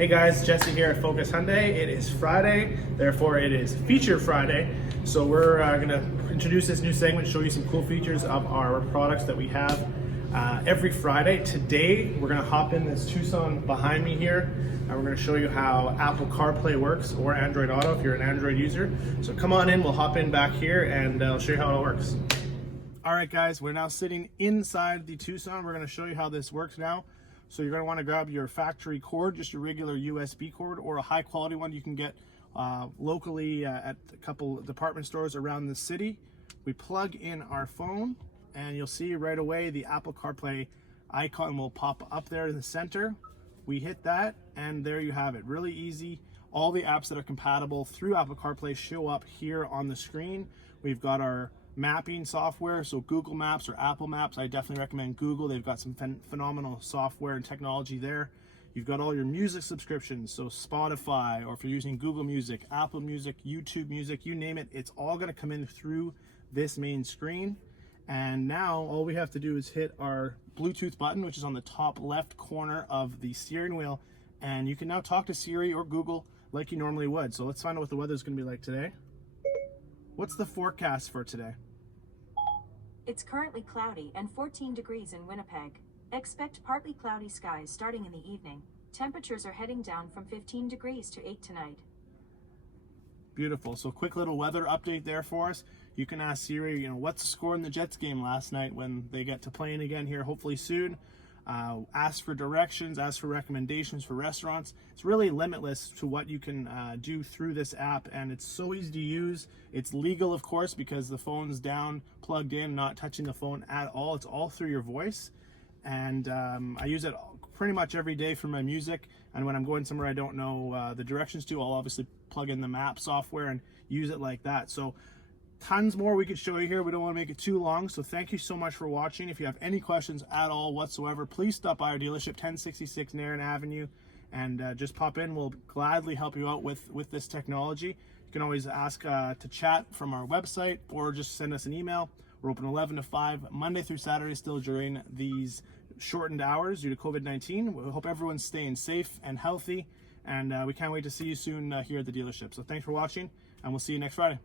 Hey guys, Jesse here at Focus Hyundai. It is Friday, therefore it is Feature Friday. So we're gonna introduce this new segment, show you some cool features of our products that we have every Friday. Today, we're gonna hop in this Tucson behind me here, and we're gonna show you how Apple Carplay works, or Android Auto if you're an Android user. So come on in, we'll hop in back here and I'll show you how it all works. All right guys, we're now sitting inside the Tucson. We're gonna show you how this works now. So you're going to want to grab your factory cord, just your regular USB cord, or a high quality one you can get locally at a couple department stores around the city. We plug in our phone and you'll see right away the Apple CarPlay icon will pop up there in the center. We hit that and there you have it. Really easy. All the apps that are compatible through Apple CarPlay show up here on the screen. We've got our mapping software, so Google Maps or Apple Maps. I definitely recommend Google. They've got some phenomenal software and technology there. You've got all your music subscriptions, so Spotify, or if you're using Google Music, Apple Music, YouTube Music, you name it, it's all going to come in through this main screen. And now all we have to do is hit our Bluetooth button, which is on the top left corner of the steering wheel, and you can now talk to Siri or Google like you normally would. So let's find out what the weather's going to be like today. What's the forecast for today? It's currently cloudy and 14 degrees in Winnipeg. Expect partly cloudy skies starting in the evening. Temperatures are heading down from 15 degrees to 8 tonight. Beautiful. So quick little weather update there for us. You can ask Siri, what's the score in the Jets game last night when they get to playing again here hopefully soon. Ask for directions, ask for recommendations for restaurants. It's really limitless to what you can do through this app, and it's so easy to use. It's legal, of course, because the phone's down, plugged in, not touching the phone at all. It's all through your voice, and I use it pretty much every day for my music. And when I'm going somewhere I don't know the directions to, I'll obviously plug in the map software and use it like that. So tons more we could show you here. We don't want to make it too long, so thank you so much for watching. If you have any questions at all whatsoever, please stop by our dealership, 1066 Nairn Avenue, and just pop in. We'll gladly help you out with this technology. You can always ask to chat from our website, or just send us an email. We're open 11 to 5 Monday through Saturday, still during these shortened hours due to COVID-19. We hope everyone's staying safe and healthy, and we can't wait to see you soon here at the dealership. So thanks for watching, and we'll see you next Friday.